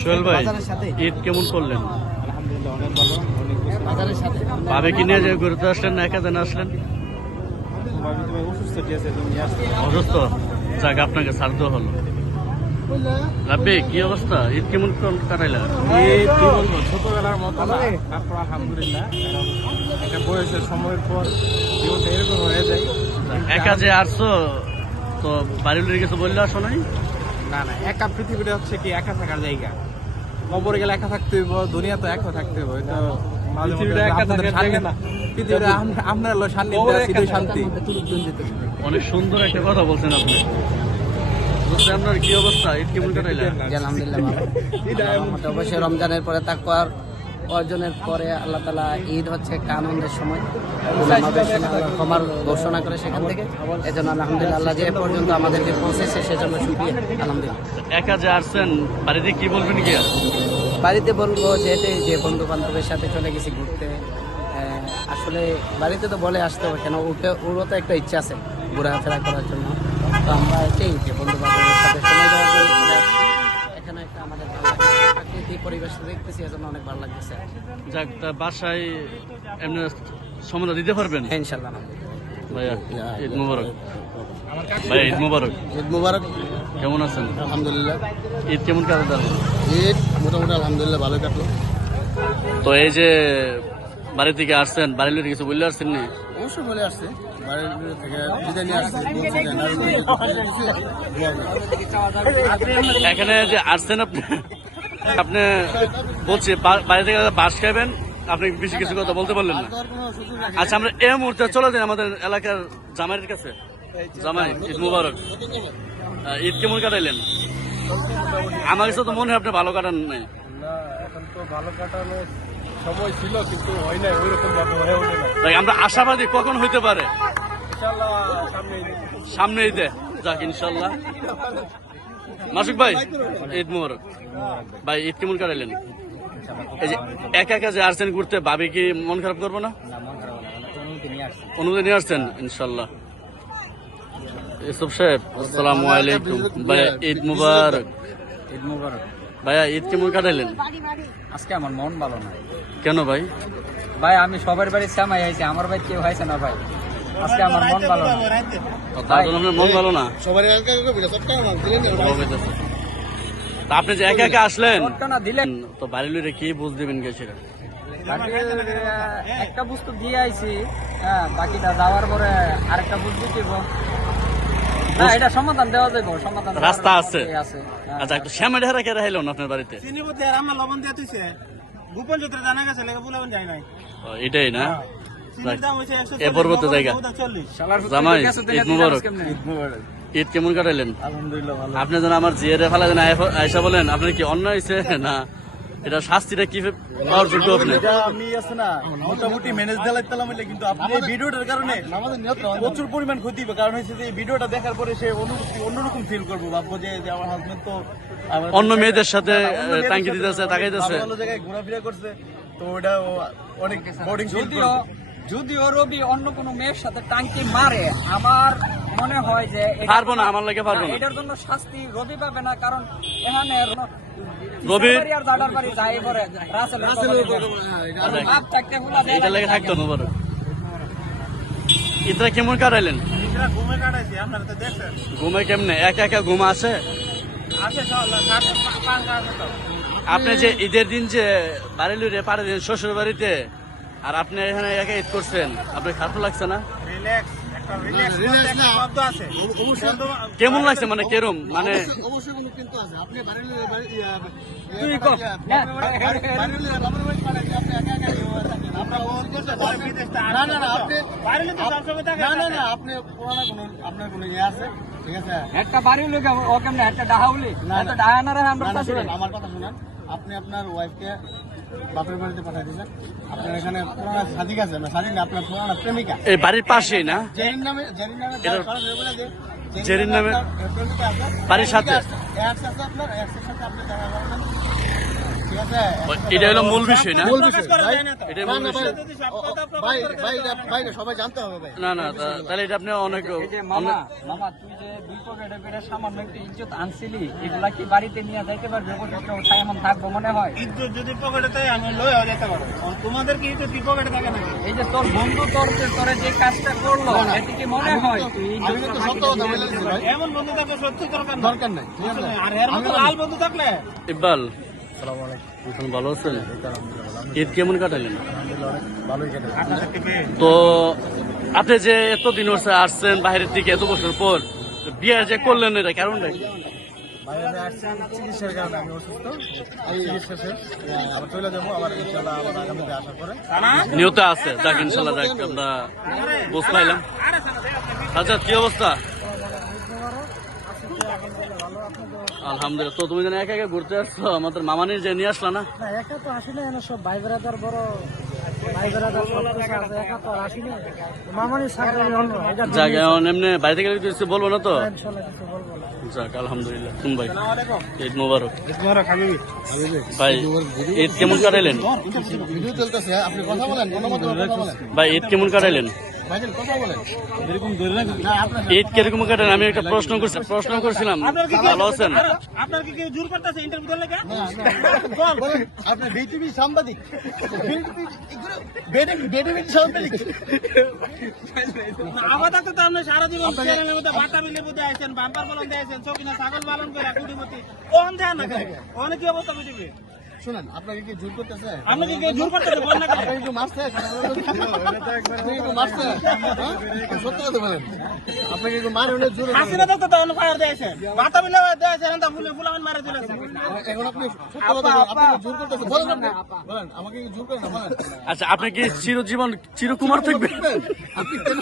সোহেল ভাই ঈদ কেমন করলেন? আলহামদুলিল্লাহ অনেক ভালো অনেক বেশি বাজারের সাথে? ভাবে কি নিয়ে যে ঘুরতে আসলেন না একা দিন আসলেন? অসুস্থ? যাক আপনাকে দেওয়া হলো। রাব্বি কি অবস্থা? ঈদ কেমন কাটাইলা এই কি বলব ছোটবেলার মতো না। তারপর আলহামদুলিল্লাহ একটা বয়সের সময়ের পর জীবনটা এরকম হয়ে যায়। একা যে আসছো তো বাড়ির কিছু বললে আসো নাই? না না একা পৃথিবীটা হচ্ছে কি একা থাকার জায়গা। কবরে গেলে একা থাকতে হইব দুনিয়া তো একা থাকতে হইব তো পৃথিবীটা একা থাকার জায়গা না। পৃথিবীটা আপনার হলো সান্নিধ্য শান্তি অনেক সুন্দর একটা কথা বলছেন আপনি। আপনার কি অবস্থা? ঈদ কেমন কাটাইলা আলহামদুলিল্লাহ অবশ্যই রমজানের পরে তাকওয়ার অর্জনের পরে আল্লাহ তালা ঈদ হচ্ছে একটা আনন্দের সময়। আমাদের ক্ষমার ঘোষণা করে সেখান থেকে। এজন্য আলহামদুলিল্লাহ আল্লাহ যে পর্যন্ত আমাদেরকে পৌঁছেছে সেজন্য শুক্রিয়া আলহামদুলিল্লাহ। একা যে আসছেন বাড়িতে কি বলবেন কি বাড়িতে বলব যে এটাই যে বন্ধু বান্ধবের সাথে চলে গেছি ঘুরতে আসলে বাড়িতে তো বলে আসতে হবে কেন ওকে ওরও তো একটা ইচ্ছা আছে ঘোরাফেরা করার জন্য। তো আমরা এটাই যে বন্ধু বান্ধবের সাথে সময় দেওয়ার জন্য এখানে একটা আমাদের দেখতেছি এজন্য অনেক ভালো লাগতেছে যাক তা বাসায় এমনি দিতে পারবেন হ্যাঁ ইনশাল্লাহ ভাইয়া ঈদ মুবারক ভাইয়া ঈদ মুবারক ঈদ মুবারক কেমন আছেন আলহামদুলিল্লাহ ঈদ কেমন কাটাতে ঈদ মোটামুটি আলহামদুলিল্লাহ ভালো কাটলো তো এই যে বাড়ি থেকে আসছেন বাড়ির লোক কিছু বললে আসছেন নি অবশ্যই বলে আসছে বাড়ির থেকে বিদায় নিয়ে। এখানে যে আসছেন আপনি আপনি বলছি, বা- বাড়ি থেকে বাস খাবেন আপনি বেশি কিছু কথা বলতে পারলেন না। আচ্ছা আমরা এই মুহূর্তে চলে যাই আমাদের এলাকার জামাইয়ের কাছে। জামাই, ঈদ মুবারক। ঈদ কেমন কাটাইলেন? আমার কাছে তো মনে হয় আপনি ভালো কাটান নাই। আমরা আশাবাদী কখন হইতে পারে? সামনে ঈদে। যাক, ইনশাল্লাহ। মাসুক ভাই ঈদ মুবারক। ভাই ঈদ কেমন কাটাইলেন? এই যে একা একা যে আসছেন ঘুরতে ভাবি কি মন খারাপ করব না? অনুমতি নিয়ে আসছেন? ইনশাল্লাহ। ইসব সাহেব আসসালামু আলাইকুম। ভাইয়া ঈদ মুবারক। ঈদ মুবারক ভাইয়া ঈদ কেমন কাটাইলেন? আজকে আমার মন ভালো নয় কেন ভাই? ভাই আমি সবার বাড়ি শ্যামাই আইছি আমার বাড়ি কেউ হয়েছে না ভাই। আজকে আমার মন ভালো না। তার জন্য আপনার মন ভালো না? সবার এলাকা কাউকে বিনা সব টাকা দিলেন না, ওটা ও, হইতেছে। তা আপনি যে একা একা আসলেন? ভোটটা না দিলে হুম, তো বাড়ির লোকে কি বুঝ দিবেন গেছিল একটা বস্তু দিয়ে আইছি হ্যাঁ বাকিটা যাওয়ার পরে আরেকটা বুঝ দিব না এটা সমাধান দেওয়া যাবে সমাধান রাস্তা আছে। হ্যাঁ। আচ্ছা একটু শ্যামা ঢেরা কে আপনার বাড়িতে? চিনি আর আমার লবণ দিয়ে তুইছে গোপন সূত্রে জানা গেছে লেগে নাই। এটাই না? এ পর্বত জায়গা। জামাই, ঈদ মুবারক। ঈদ কেমন কাটাইলেন? আপনি যেন আমার জিয়ারে ফেলা যেন আয়সা বলেন আপনার কি অন্য হয়েছে না? এটা শাস্তিটা কি পাওয়ার যোগ্য আপনি? আমি আছে না মোটামুটি ম্যানেজ হইলে কিন্তু আপনি এই ভিডিওটার কারণে প্রচুর পরিমাণ ক্ষতি হবে। কারণ হচ্ছে যে এই ভিডিওটা দেখার পরে সে অনুভূতি অন্যরকম ফিল করব। ভাববো যে আমার হাজবেন্ড তো অন্য মেয়েদের সাথে অন্য টাঙ্কি দিতেছে, তাকাইতেছে। ভালো ভালো জায়গায় ঘোরাফেরা করছে তো ওটা অনেক বোর্ডিং ফিল যদিও যদিও রবি অন্য কোনো মেয়ের সাথে টাঙ্কি মারে আমার মনে হয় যে পারব না, আমার লাগে পারব না। এটার জন্য শাস্তি রবি পাবে না কারণ এখানে রবির- আর দাদার বাড়ি যাই পরে রাসেল বাপ থাকতে হুলা দেয় এটা লেগে থাকতো না বড় ঈদটা কেমন কাটাইলেন? এটা ঘুমে কাটাইছি আপনারা তো দেখছেন। ঘুমে কেমনে? একা একা ঘুম আসে সব আপনি যে ঈদের দিন যে বাড়ি লুড়ে পাড়ে দিন শ্বশুর বাড়িতে আর আপনি এখানে একা ঈদ করছেন আপনার খারাপ লাগছে না? রিল্যাক্স একটা রিল্যাক্স relax একটা না। শব্দ আছে। বন্ধু- কেমন লাগছে? মানে কেরম? মানে আপনি বাড়ির। বাড়ির আপনি আপনি আপনি একটা বাড়ি লোক ও কেমনে? একটা ডাহাউলি? না, একটা না। ডাহা না রে আমরা শুনেন, আমার কথা শুনেন। আপনি আপনার ওয়াইফকে বাপের বাড়িতে পাঠাই দিয়েছেন। আপনার এখানে পুরানা সাদিক আছে না সাদিক না আপনার পুরানা প্রেমিকা। এই বাড়ির পাশে না? জেরিন নামে জেরিন নামে জেরিন নামে- আপনার বাড়ির সাথে? ex আপনার এটা হলো মূল বিষয় না? মূল বিষয়। ভাই না মূল না বিষয়। ও, ও, ভাই ভাই ভাই সবাই জানতে হবে ভাই। না না তাহলে এটা আপনি অনেক মামা মামা তুই যে দুই পকেটে করে সামান্য একটু ইজ্জত আনছিলি এগুলা কি বাড়িতে নিয়ে যাইতে পারবে? উপযুক্ত তাই এমন থাকব মনে হয়। ইজ্জত যদি পকেটে তাই আমি লয়ে যেতে পারো তোমাদের কি ইজ্জত? কি পকেটে থাকে না এই যে তোর বন্ধু তোর যে তোরে যে কাজটা করল কি মনে হয় আমি কিন্তু সত্য কথা বলে ভাই। এমন বন্ধু থাকলে সত্যি দরকার দরকার নাই। আর এর মতো লাল বন্ধু থাকলে ইকবাল ভালো আছেন? ঈদ কেমন কাটালেন? তো আপনি যে এতদিন হচ্ছে আসছেন বাইরের থেকে এত বছর পর বিয়ে যে করলেন এটা কারণটা চিকিৎসার কারণে আমি অসুস্থ। চিকিৎসা শেষ। আবার চলে যাব আবার ইনশাল্লাহ আবার আগামীতে আসার পরে। নিয়ত আছে যাক ইনশাল্লাহ যাক আমরা বুঝ পাইলাম আচ্ছা কি অবস্থা? আলহামদুলিল্লাহ। তো তুমি যেন একা একা ঘুরতে আসছো আমাদের মামানির যে নিয়ে আসলা না? না একা তো আসি না সব ভাই বেড়াদার বড় যাক এখন এমনি কিছু বলব না তো? যাক আলহামদুলিল্লাহ। শুন ভাই। ঈদ মোবারক। ভাই ঈদ কেমন কাটাইলেন? ভিডিও চলতেছে আপনি কথা বলেন গণমাধ্যমে ভাই ঈদ কেমন কাটাইলেন? ভাইজান কথা বলেন। এরকম ধরে না আপনার ঈদ কীরকম কাটালেন আমি একটা প্রশ্ন করছি প্রশ্ন করছিলাম। ভালো আছেন? আপনার কি কেউ জোর করতেছে ইন্টারভিউ আপনি বিটিভি সাংবাদিক। বিটিভি সাংবাদিক। আপাতত তো আপনি সারা জীবন চ্যানেলের মধ্যে বাটা বিলে বুঝে আছেন বাম্পার পালন দিয়ে চকিনা ছাগল পালন করে কুটিপতি ওখান দেন না কেন? কি অবস্থা বুঝবে শুনেন আপনাকে কি জোর করতেছে? আপনি কি জোর করতেছে বল না কেন? আপনাকে কি মারছে? আপনাকে কি মারছে? হ্যাঁ? সত্যি কথা বলেন। আপনাকে কি মারে উনি জোরে হাসিনা তো ফায়ার দিয়েছেন বাটা বিলে দিয়েছেন তা ফুলে মারে দিলেছেন এখন আপনি সত্য কথা আপনাকে জোর করতেছে। বলেন আপনি। বলেন আমাকে কি জোর করেন না বলেন? আচ্ছা আপনি কি চিরজীবন চিরকুমার থাকবেন? আপনি কেন